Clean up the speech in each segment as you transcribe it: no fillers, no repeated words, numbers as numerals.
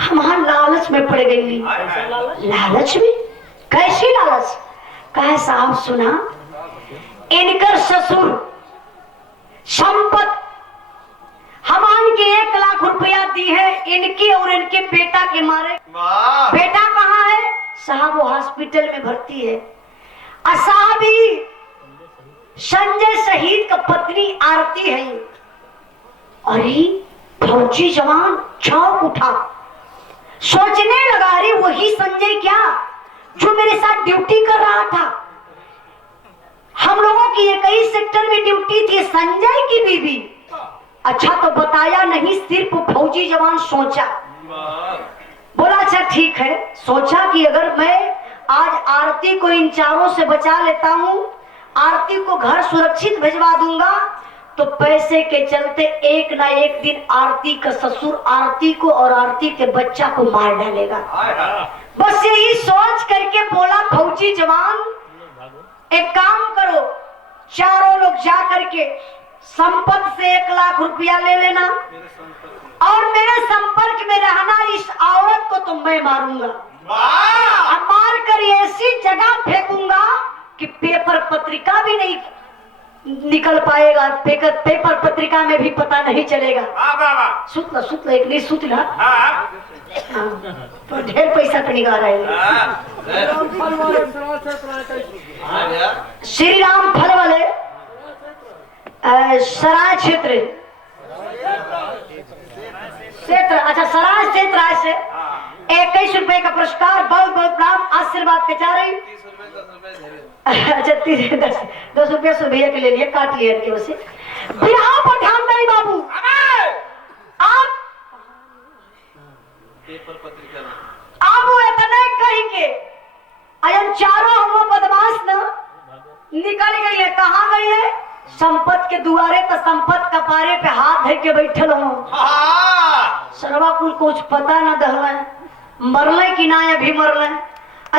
हमार लालच में पड़ गई। लालच में? कैसी लालच? कहे साहब सुना, इनकर ससुर संपत्ति हमान के 1 लाख रुपया दी है इनके और इनके बेटा के मारे। बेटा कहाँ है? साहब वो हॉस्पिटल में भर्ती है। साहब ही संजय शहीद का पत्नी आरती है। अरे फौजी जवान चौंक उठा, सोचने लगा अरे वही संजय क्या जो मेरे साथ ड्यूटी कर रहा था। हम लोगों की एक ही सेक्टर में ड्यूटी थी, संजय की बीवी। अच्छा तो बताया नहीं, सिर्फ फौजी जवान सोचा, बोला अच्छा ठीक है। सोचा कि अगर मैं आज आरती को इन चारों से बचा लेता हूँ, आरती को घर सुरक्षित भिजवा दूंगा, तो पैसे के चलते एक ना एक दिन आरती का ससुर आरती को और आरती के बच्चा को मार डालेगा। बस यही सोच करके बोला फौजी जवान एक काम करो, चारों लोग जा करके संपत्ति से 1 लाख रुपया ले लेना और मेरे संपर्क में रहना। इस औरत को तो मैं मारूंगा, मार कर ऐसी जगह फेंकूंगा कि पेपर पत्रिका भी नहीं निकल पाएगा, पेपर पत्रिका में भी पता नहीं चलेगा। सुत ला एक नहीं सुत ला, तो ढेर पैसा तो निकाल रहे हैं। श्री राम फल वाले सराय क्षेत्र, अच्छा सराय क्षेत्र से 21 रुपए का पुरस्कार, बहुत बहुत नाम आशीर्वाद के चाह रही। अच्छा 10 रुपया से भैया के ले लिए, काट लिया इनके वैसे। बिहार पर ध्यान नहीं बाबू, आप वो इतना कहेंगे अयन चारों हम बदमाश न निकल गई है। कहाँ गई है? संपत के दुआरे तो संपत कपारे पे हाथ धर के बैठल हो। सरवा कुल कुछ पता न दहले, मरले कि ना अभी मरले।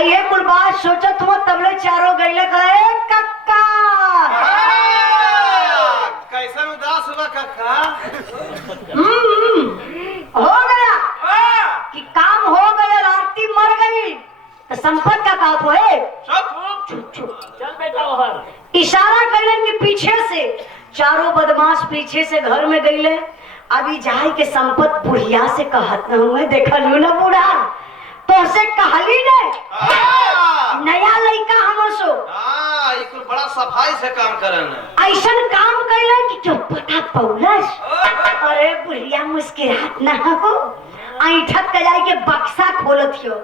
ये कुल बात सोचत हुआ तबले चारों गईले कहे कक्का कैसा उदास हुआ कक्का। हो गया कि काम हो गया, आरती मर गई तो संपत का काम है। चल बेटा बाहर, इशारा करने के पीछे से चारों बदमाश पीछे से घर में गईले। अभी जाए के संपत बुढ़िया से कहत न हुए, देखा लू ना बूढ़ा तो उसे कहली ने नया लड़का हम सो बड़ा सफाई से काम करना, ऐसा काम कैले कि जो पता पौलस। अरे बुढ़िया मुस्कुरात ना हो, ऐठत के जाए के बक्सा खोलत हो।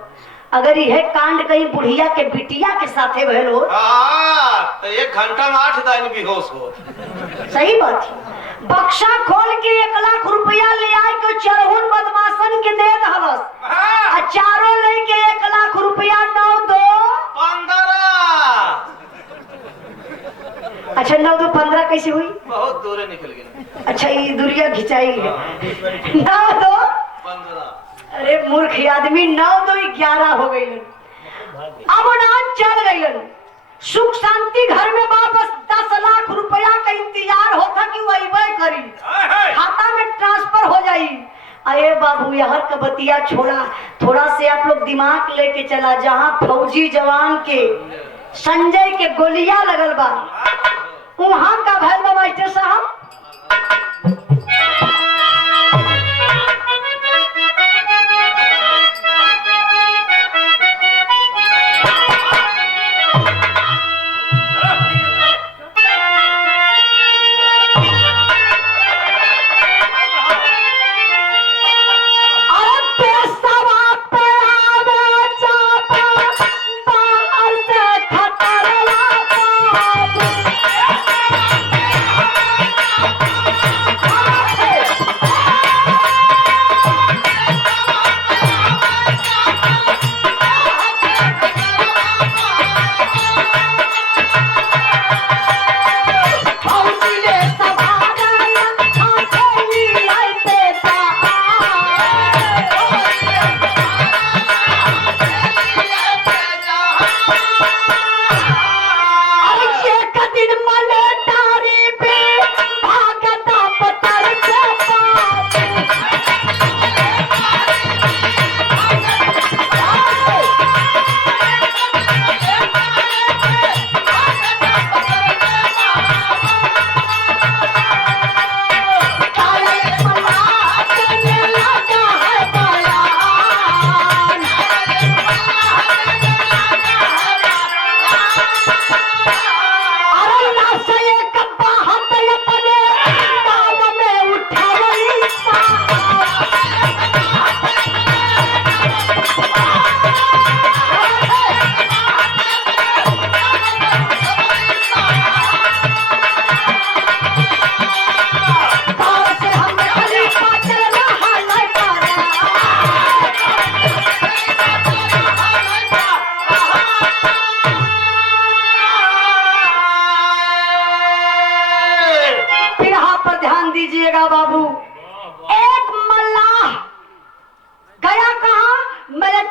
अगर यह कांड कहीं बुढ़िया के बिटिया के साथे भइल हो तो 1 घंटा में 8 दिन बेहोश हो। सही बात है। बक्सा खोल के 1 लाख रुपया ले आए के चरहुन बदमाशन के दे दहलस। चारों लेके 1 लाख रुपया 9 2 15। अच्छा 9 2 15 कैसे हुई? बहुत दूर निकल गई। अच्छा ये दूरिया खिंचाई है। 9 2 15। अरे मूर्ख आदमी, 9 2 11 हो गई। अब नाम चल गई, सुख शांति घर में वापस 10 लाख रुपया का इंतजार होता कि वही वही करी, खाता में ट्रांसफर हो जाई। अरे बाबू यार का बतिया छोड़ा, थोड़ा से आप लोग दिमाग लेके चला। जहाँ फौजी जवान के संजय के गोलियां लगल बा, वहां का भैल बा मास्टर साहब।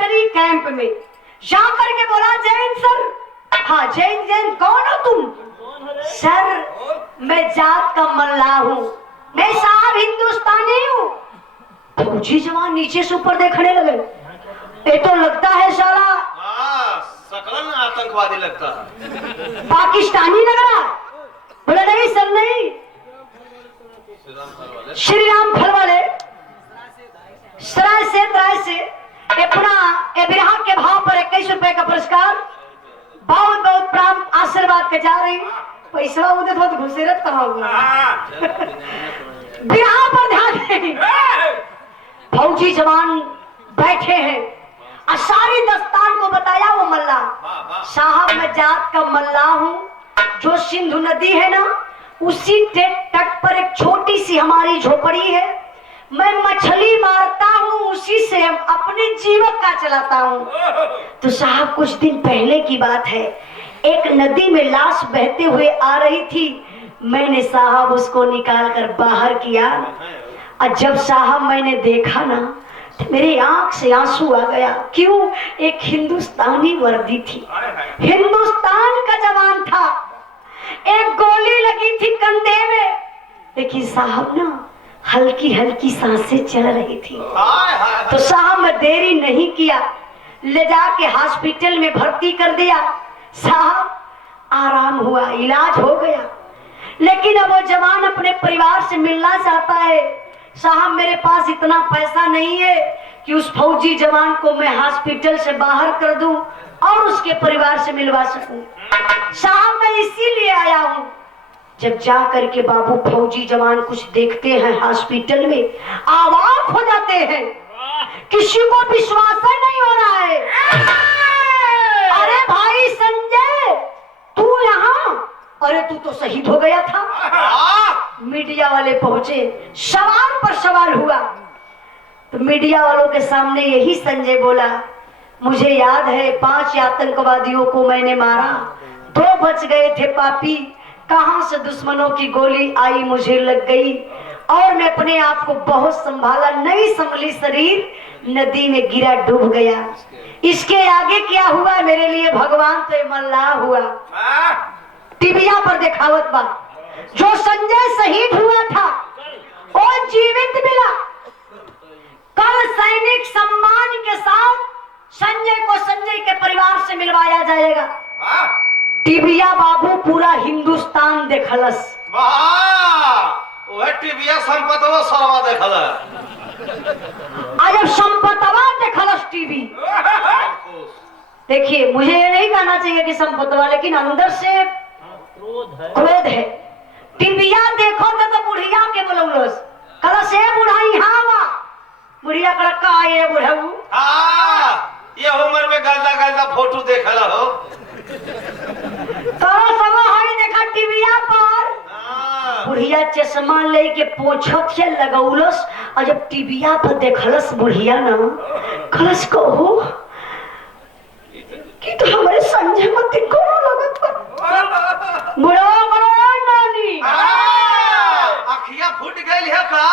मिलिट्री कैंप में जा करके बोला, जैन सर, हाँ जैन जैन, कौन हो तुम? सर मैं जात का मल्लाह हूँ, मैं साहब हिंदुस्तानी हूँ। फौजी जवान नीचे से ऊपर देखने लगे, ये तो लगता है साला सकलन आतंकवादी लगता है, पाकिस्तानी लग रहा। बोला नहीं सर नहीं, श्री राम फल वाले सराय से तराय से अपना बिरहा के भाव पर 21 रुपए का पुरस्कार, बहुत बहुत प्राण आशीर्वाद के जा रही। पैसा उधर बहुत घुसेरत कहा हुआ, बिरहा पर ध्यान दें। फौजी जवान बैठे हैं और सारी दस्तान को बताया वो मल्ला, साहब मैं जात का मल्ला हूँ, जो सिंधु नदी है ना उसी तट पर एक छोटी सी हमारी झोपड़ी है, मैं मछली मारता हूँ, उसी से हम अपने जीविका चलाता हूँ। तो साहब कुछ दिन पहले की बात है, एक नदी में लाश बहते हुए आ रही थी, मैंने साहब उसको निकाल कर बाहर किया, और जब साहब मैंने देखा ना तो मेरी आंख से आंसू आ गया। क्यों? एक हिंदुस्तानी वर्दी थी, हिंदुस्तान का जवान था, एक गोली लगी थी कंधे में, लेकिन साहब ना हल्की हल्की सांसें चल रही थी। तो साहब मैं देरी नहीं किया, ले जाके हॉस्पिटल में भर्ती कर दिया। साहब आराम हुआ, इलाज हो गया, लेकिन अब वो जवान अपने परिवार से मिलना चाहता है। साहब मेरे पास इतना पैसा नहीं है कि उस फौजी जवान को मैं हॉस्पिटल से बाहर कर दूं और उसके परिवार से मिलवा सकूं। साहब मैं इसीलिए आया हूं। जब जा करके बाबू फौजी जवान कुछ देखते हैं हॉस्पिटल में, अवाक हो जाते हैं, किसी को विश्वास नहीं हो रहा है। अरे भाई संजय तू यहाँ, अरे तू तो शहीद हो गया था। मीडिया वाले पहुंचे, सवाल पर सवाल हुआ, तो मीडिया वालों के सामने यही संजय बोला, मुझे याद है 5 आतंकवादियों को मैंने मारा, 2 बच गए थे पापी, कहां से दुश्मनों की गोली आई मुझे लग गई, और मैं अपने आप को बहुत संभाला, नहीं संभली शरीर नदी में गिरा डूब गया। इसके आगे क्या हुआ मेरे लिए भगवान तो मल्लाह हुआ। टीविया पर दिखावत बा, जो संजय शहीद हुआ था वो जीवित मिला। कल सैनिक सम्मान के साथ संजय को संजय के परिवार से मिलवाया जाएगा। टीबिया बाबू पूरा हिंदुस्तान देखलस। वह टीबिया संपतवा सरवा देखला। आज अब संपतवा देखलस टीवी। देखिए मुझे ये नहीं कहना चाहिए कि संपतवा, लेकिन अंदर से क्रोध है। टीबिया देखो तो बुढ़िया के बोलौलस, कल से बुढ़ाई हाँ बुढ़िया का ये बुढ़ऊ ये उम्र में गलदा गलदा फोटो देखला हो, तो सब हई देखा टीविया पर। बुढ़िया चश्मा लेके पोछत से लगौलस, और जब टीविया पर देखलस बुढ़िया ना कलस को कि तो हमारे संजय मत को लगत बुढ़ा बड़ा नानी अखियां फूट गई है का,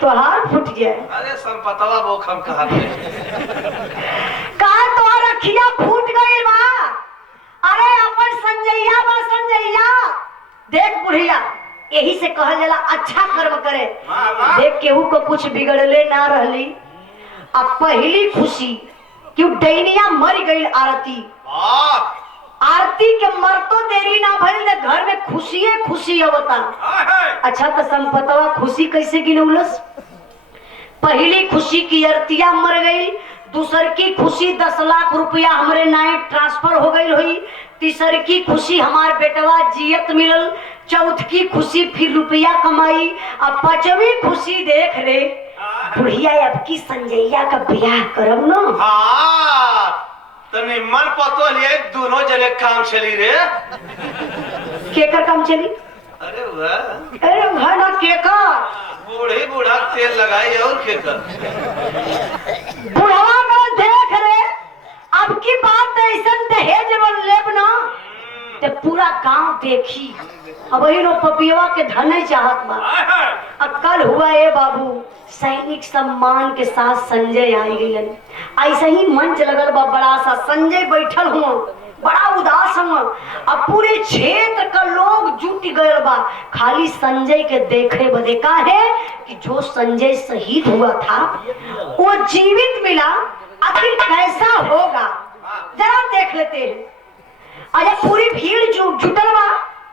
तो हाथ फूट गया। अरे संपतवा वो खम कहा का तोहर अखियां फूट गई बा। अरे अपन संजैया बा संजैया। देख बुढ़िया, यही से कहल जाला अच्छा कर्म करे। देख केहू को कुछ बिगड़ले ना रहली। अब पहली खुशी क्यों डैनिया मर गई आरती, आरती के मरतो देरी ना भइल, घर में खुशिये खुशी अवता। अच्छा तो संपतवा खुशी कैसे गिनौलस? पहली खुशी की आरतिया मर गई, दूसर की खुशी 10 लाख रुपया हमारे नाइट ट्रांसफर हो गई हुई, तीसर की खुशी हमार बेटवा जियत मिलल, चौथ की खुशी फिर रुपया कमाई, अब 5वीं खुशी देख रे बुढ़िया अब की संजैया का ब्याह करब न। तने मन पतो लिए दोनों जने काम चली रे। केकर काम चली? अरे वह ना केकर, बूढ़ी बूढ़ा तेल लगाई और केकर बुढ़वा में देख रे। अब की बात ऐसा दहेज लेब ना तो पूरा गांव देखी अब वही नो पपियवा के धने चाहत बा। कल हुआ ये बाबू सैनिक सम्मान के साथ संजय आई गई। ऐसा ही मंच लगल बा बड़ा सा, संजय बैठल हुआ बड़ा उदास हुआ। अब पूरे क्षेत्र का लोग जुट गए बा खाली संजय के देखे बदे। का है कि जो संजय शहीद हुआ था वो जीवित मिला, आखिर कैसा होगा जरा देख लेते हैं। अरे पूरी भीड़ जुटल बा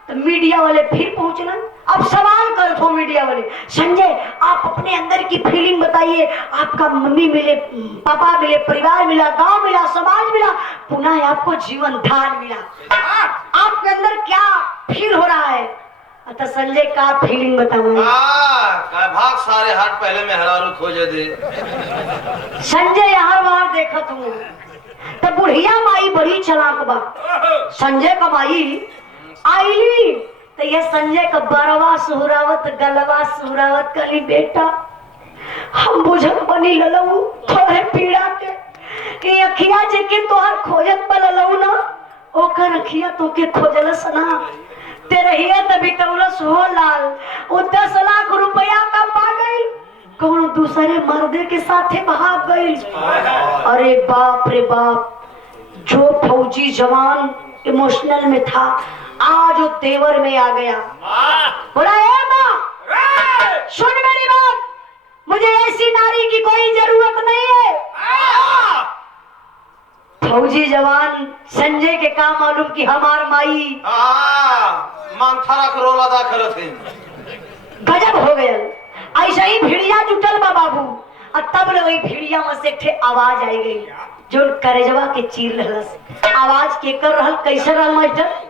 तो मीडिया वाले फिर पहुंचना। अब सवाल कर दो मीडिया वाले, संजय आप अपने अंदर की फीलिंग बताइए। आपका मम्मी मिले, पापा मिले, परिवार मिला, गांव मिला, समाज मिला, पुनः आपको जीवन दान मिला, आपके अंदर क्या फील हो रहा है? अतः संजय का फीलिंग बताओ। भाग सारे हाथ पहले में हरारू खोजे दे। संजय हर बार देखत हूँ तो बुढ़िया माई बड़ी चलाक बा। संजय का माई आईली तो ये संजय का बरवा सुहरावत गलवा सुहरावत कली बेटा हम बुझत बनी ललऊ थोड़े पीड़ा के कि अखिया जे के तोहर खोजत पर ललऊ ना ओकर अखिया तो के खोजलस ना तेरे हिया तभी तौलस हो लाल। वो 10 लाख रुपया का पा गई, कौन दूसरे मर्दे के साथे भाग गई। अरे बाप रे बाप, जो फौजी जवान इमोशनल में था आज वो तेवर में आ गया। बोला ए माँ सुन मेरी बात, मुझे ऐसी नारी की कोई जरूरत नहीं है। फौजी जवान संजय के काम मालूम कि हमार माई मानथारा को रोल अदा करत है। गजब हो गया। ऐसा ही भिड़िया जुटल बा बाबू। और तब ले वही भिड़िया में से एक आवाज आई गई जो करेजवा के चीर रहलस। आवाज के कर रहल कैसे रहल मास्टर?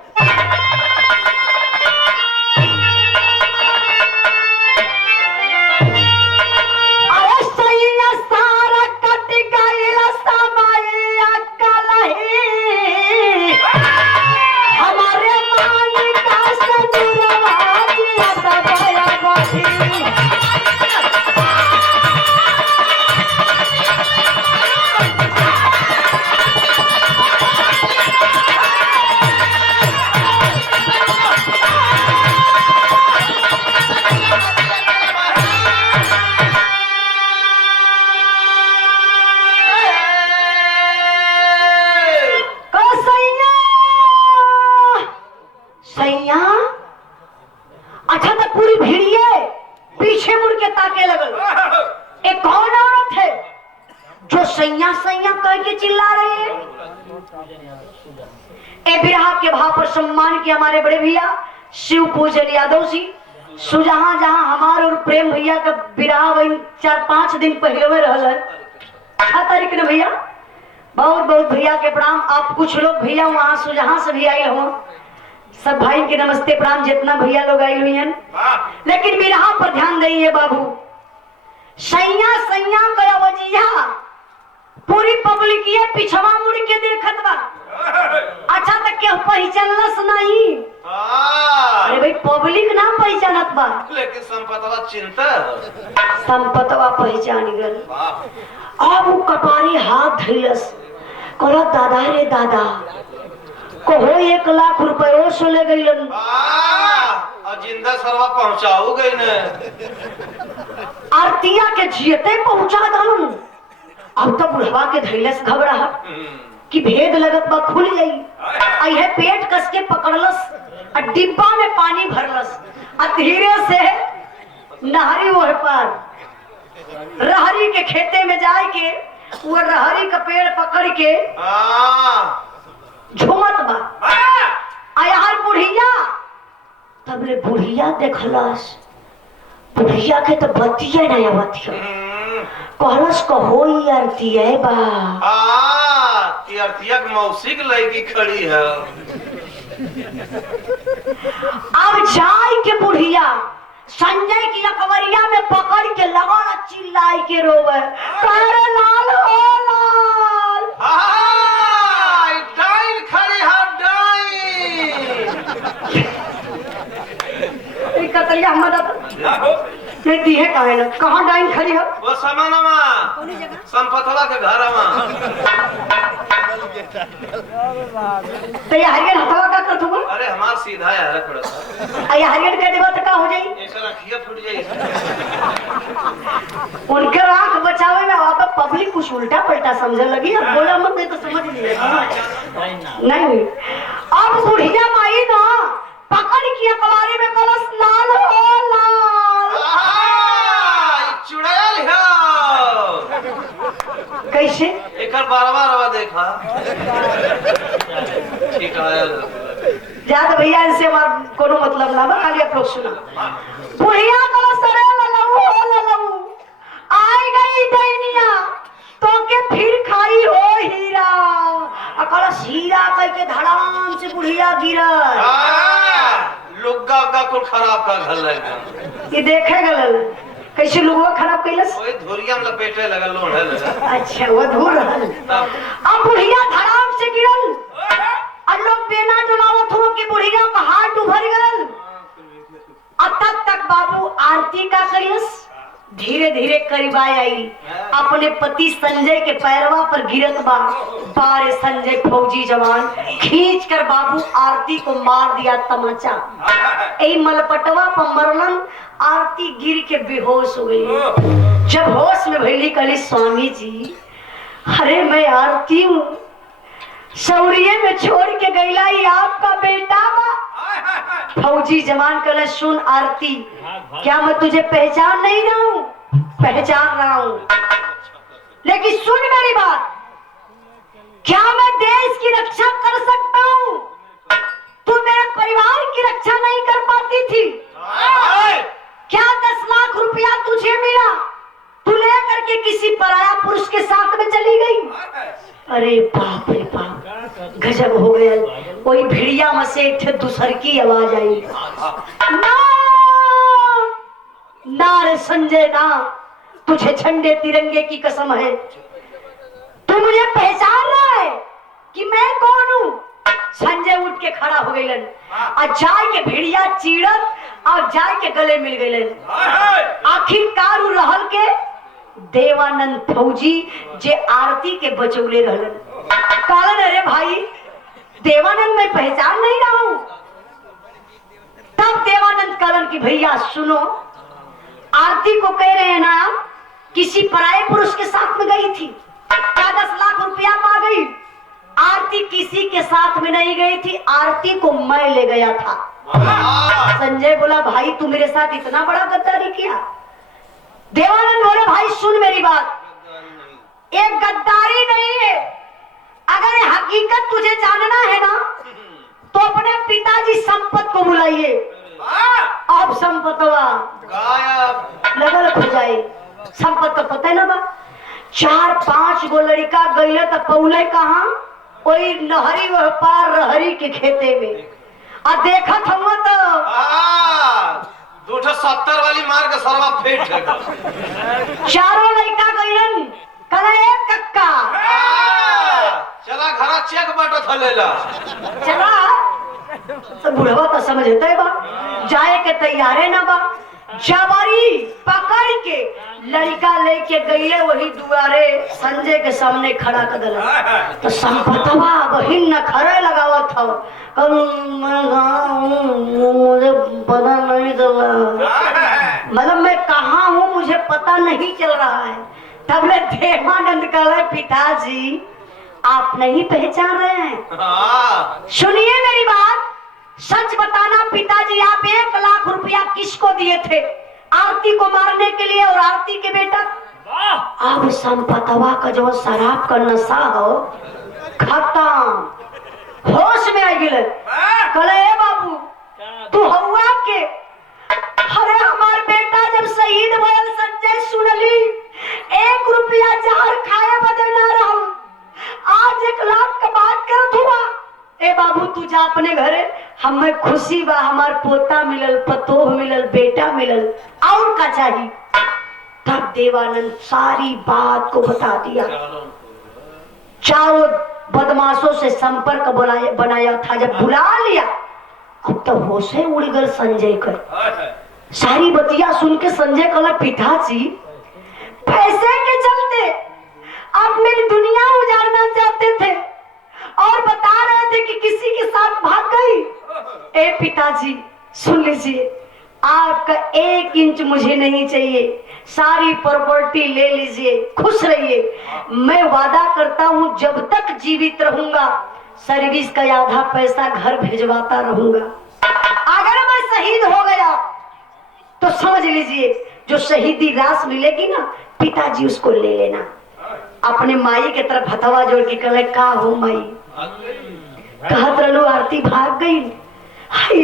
अच्छा तो पूरी भीड़िए पीछे मुड़ के ताके लगल। एक कौन औरत है जो सैया सैया कह के चिल्ला रही है? ए बिरहा के भाव पर सम्मान किया हमारे बड़े भैया शिव पूजन यादव जी सुजहां जहां हमारे और प्रेम भैया का बिरहा वही 4-5 दिन पहले में रहल है। 6 तारीख ने भैया बहुत बहुत भैया के प्रणाम। आप कुछ लोग भैया वहां सुजहां से भी आए हो, सब भाई के नमस्ते प्रणाम जितना भैया लोग आई हुई हैं। लेकिन बिरहा पर ध्यान दइए बाबू, सैया सैया कया वजिया पूरी पब्लिक ये पिछवा मुड़ के देखत बा। अच्छा तक के पहचानलस नहीं? अरे भाई पब्लिक ना पहचानत बा, लेकिन संपतवा चिंता संपतवा पहचान गल। अब वो कपारी हाथ धइलस, कहला दादा रे दादा कहो 1 लाख रुपये से ले गई। जिंदा सरवा पहुंचाऊ गई ने आरतिया के जियते पहुंचा दन। अब तो बुढ़वा के धैलस घबराहट कि भेद लगत बा खुल जाई। आई है पेट कस के पकड़लस और डिब्बा में पानी भरलस और धीरे से नहरी ओर पर रहरी के खेते में जाए के वो रहरी का पेड़ पकड़ के झुमत बा। आयार बुढ़िया तबले बुढ़िया देखलस, बुढ़िया के तो बतिये नहीं आवतिया। कहलस कहो आरतिया बा। आरतिया के मौसी के लड़की खड़ी है। अब जाय के बुढ़िया संजय की अकबरिया में पकड़ के लगा चिल्लाई के रोवे, करे लाल हो लाल। डाइन खड़ी है डाइन। कतरिया मदद नहीं दी है काहे ना? कहाँ डाइन खड़ी है? वो समानमा संपतवा के घर में। तो ये हरियर हथवा का कर दूंगा। अरे हमार सीधा यार पड़ा ये हरियर के देवा तो का हो जाई? एक आंखिया फूट जाई। उनके आंख बचावे में आप पब्लिक कुछ उल्टा पलटा समझने लगी। अब बोला मत नहीं तो समझ नहीं हुई। अब बुढ़िया माई ना पकड़ की अखबारी में कलश लाल हो लाल। चुड़ैल हो कैसे एक बार देखा ठीक है ज्यादा भैया इनसे कोनो मतलब ना बा। खाली आप लोग सुना। बुढ़िया कलश रे ललऊ आई गई दैनिया तो के फिर खाई हो हीरा। कलश हीरा कह के धड़ाम से बुढ़िया गिरा। लुग्गा उग्गा कुल खराब का घर लगा। ये देखे गलल कैसे लुगवा खराब कैलस। ओए धुरिया में लपेटे लगा लोढ़े लगा। अच्छा वो धूर रहल। अब बुढ़िया धड़ाम से गिरल और लोग बेना डुलावत हो कि बुढ़िया का हाथ उभर गल। अब तक बाबू आरती का करियस धीरे धीरे करीब आई। अपने पति संजय के पैरवा पर गिरत बा। बारे संजय फौजी जवान खींच कर बाबू आरती को मार दिया तमाचा। ए मलपटवा पर मरलन। आरती गिर के बेहोश हो गई। जब होश में भैली कली स्वामी जी अरे मैं आरती हूँ सौरिये में छोड़ के गईला ही आपका बेटा बा। फौजी जवान कल सुन आरती क्या मैं तुझे पहचान नहीं रहा हूँ? पहचान रहा हूँ लेकिन सुन मेरी बात। क्या मैं देश की रक्षा कर सकता हूँ? तू मेरे परिवार की रक्षा नहीं कर पाती थी। क्या 10 लाख रुपया तुझे मिला? तू लेकर के किसी पराया पुरुष के साथ में चली गई। अरे बाप रे बाप गजब हो गया। कोई भिड़िया में से एक दूसर की आवाज आई। ना ना रे संजय ना तुझे झंडे तिरंगे की कसम है। तू मुझे पहचान रहा है कि मैं कौन हूँ? संजय उठ के खड़ा हो गई और जाय के भिड़िया चीड़त और जाय के गले मिल गई। आखिरकार रहल के देवानंद फौजी जे आरती के बचौले रहलन। कारण अरे भाई देवानंद मैं पहचान नहीं रहा हूं। तब देवानंद कारण की भैया सुनो आरती को कह रहे हैं ना किसी पराये पुरुष के साथ में गई थी। 10 लाख रुपया पा गई। आरती किसी के साथ में नहीं गई थी। आरती को मैं ले गया था। संजय बोला भाई तू मेरे साथ इतना बड़ा गद्दारी किया। देवानंद बोले भाई सुन मेरी बात एक गद्दारी नहीं है। अगर ये हकीकत तुझे जानना है ना तो अपने पिताजी संपत को बुलाइए। अब संपतवा लगल हो जाए। संपत का पता है ना बा 4-5 गो लड़का गईले तो पौले कहा कोई नहरी वह पार रहरी के खेते में। और देखा था तो 270 वाली मार के सरवा फेंट चारों लड़का गईलन कला एक कक्का चला घरा चेक बाटो थलेला चला तो बुढ़वा तो समझते है बा जाए के तैयारे ना बा। जबरी पकड़ के लड़का लेके गईले वही दुआरे संजय के सामने खड़ा कर दिला। तो संपतवा बहिन न खड़े लगावत था। मुझे पता नहीं चल रहा मतलब मैं कहाँ हूँ मुझे पता नहीं चल रहा है। तब ले देवानंद कहे पिताजी आप नहीं पहचान रहे हैं। सुनिए मेरी बात सच बताना पिताजी आप 1 लाख रुपया किसको दिए थे आरती को मारने के लिए और आरती के बेटा। अब संपतवा का जो शराब का नशा हो खत्म होश में आ गए। कले बाबू तू हुआ के अरे हमार बेटा जब शहीद भयल संजय सुनली 1 रुपया जहर खाए बदे ना रहूं आज 1 लाख का बात करत हुआ। ए बाबू तू जा अपने घरे हमें खुशी बा हमार पोता मिलल पतोह मिलल बेटा मिलल और का चाहिए। तब देवानंद सारी बात को बता दिया। चारों बदमाशों से संपर्क बनाया था। जब बुला लिया अब तो होशे उड़ गए संजय कर। सारी बतिया सुन के संजय कहा पिताजी पैसे के चलते आप मेरी दुनिया उजाड़ना चाहते थे पिताजी सुन लीजिए, आपका 1 इंच मुझे नहीं चाहिए, सारी प्रॉपर्टी ले लीजिए, खुश रहिए। मैं वादा करता हूँ जब तक जीवित रहूंगा सर्विस का आधा पैसा घर भेजवाता रहूंगा। अगर मैं शहीद हो गया तो समझ लीजिए जो शहीदी रास मिलेगी ना, पिताजी उसको ले लेना। अपने माई के तरफ हथवा जोड़ के कहले, का हो माई? कहत रहलू आरती भाग गई।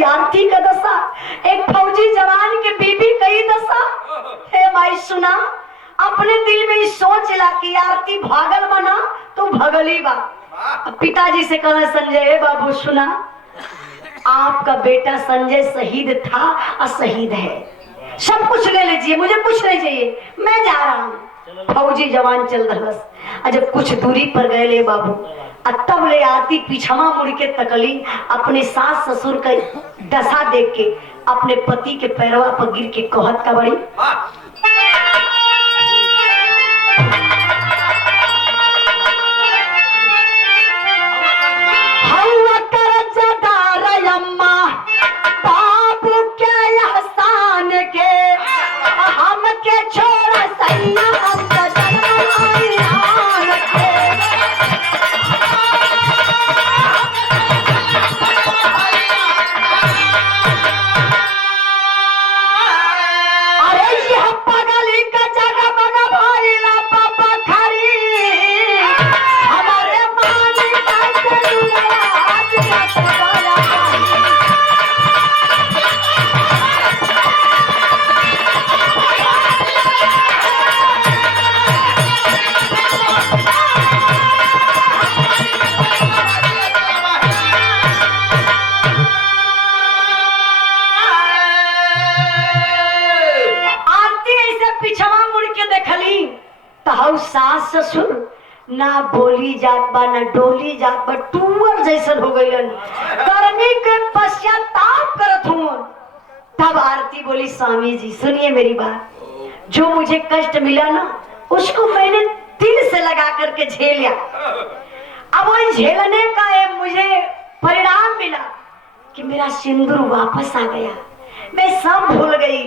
आरती का दशा, एक फौजी जवान के बीबी कई दशा। हे माई सुना, अपने दिल में सोच ला कि आरती भागल बना तो भगली बा। पिताजी से कहना, संजय बाबू सुना, आपका बेटा संजय शहीद था और शहीद है, सब कुछ ले लीजिए, मुझे कुछ नहीं चाहिए, मैं जा रहा हूँ। फौजी जवान चल रहा। जब कुछ दूरी पर गए ले बाबू, तब ले आरती पीछवा मुड़ के तकली, अपने सास ससुर का दशा देख के अपने पति के पैरवा पर गिर के कहत का बड़ी, बाबू के एहसान के हम के छोड़ सैया हम के सास ससुर ना बोली जात बा ना डोली जात बा, टूअर जैसन हो गईलन। करने के पश्चाताप करत हूँ। तब आरती बोली, स्वामी जी सुनिए मेरी बात, जो मुझे कष्ट मिला ना उसको मैंने दिल से लगा करके झेलिया। अब वो झेलने का मुझे परिणाम मिला कि मेरा सिंदूर वापस आ गया, मैं सब भूल गई।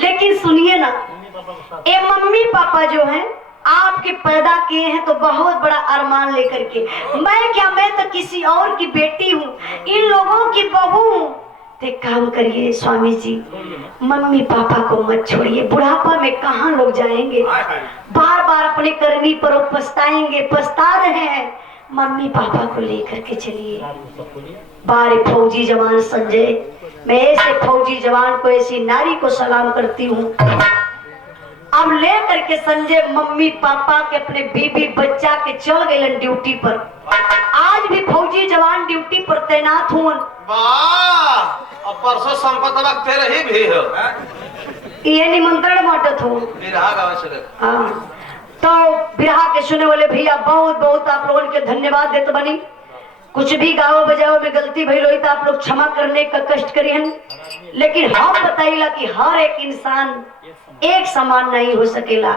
लेकिन सुनिए ना, ये मम्मी पापा जो हैं आपके पैदा किए हैं तो बहुत बड़ा अरमान लेकर के, मैं क्या, मैं तो किसी और की बेटी हूँ, इन लोगों की बहू हूँ। तो काम करिए स्वामी जी, मम्मी पापा को मत छोड़िए, बुढ़ापा में कहाँ लोग जाएंगे, बार बार अपने करनी पर पछताएंगे, पछता रहे हैं, मम्मी पापा को लेकर के चलिए। बारे फौजी जवान संजय, मैं ऐसे फौजी जवान को, ऐसी नारी को सलाम करती हूँ। अब ले करके संजय मम्मी पापा के, अपने बीबी बच्चा के चल गए ड्यूटी पर। आज भी फौजी जवान ड्यूटी पर तैनात हुए। अब परसों संपत वक्त रही भी हो, ये निमंत्रण बांटत हूँ। हाँ, तो बिरहा के सुने वाले भैया बहुत बहुत आप लोगों के धन्यवाद देते बनी। कुछ भी गाओ बजाओ में गलती भई रही तो आप लोग क्षमा करने का कष्ट करिए। लेकिन हम बताइला कि हर एक इंसान एक समान नहीं हो सकेला।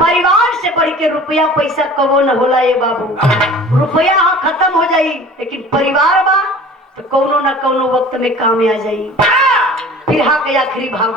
परिवार से बढ़ के रुपया पैसा कबो न होला। ये बाबू, रुपया खत्म हो जाई लेकिन परिवार बा तो कौनो न कौनो वक्त में काम आ जाई। फिर हाँ के आखिरी भाव,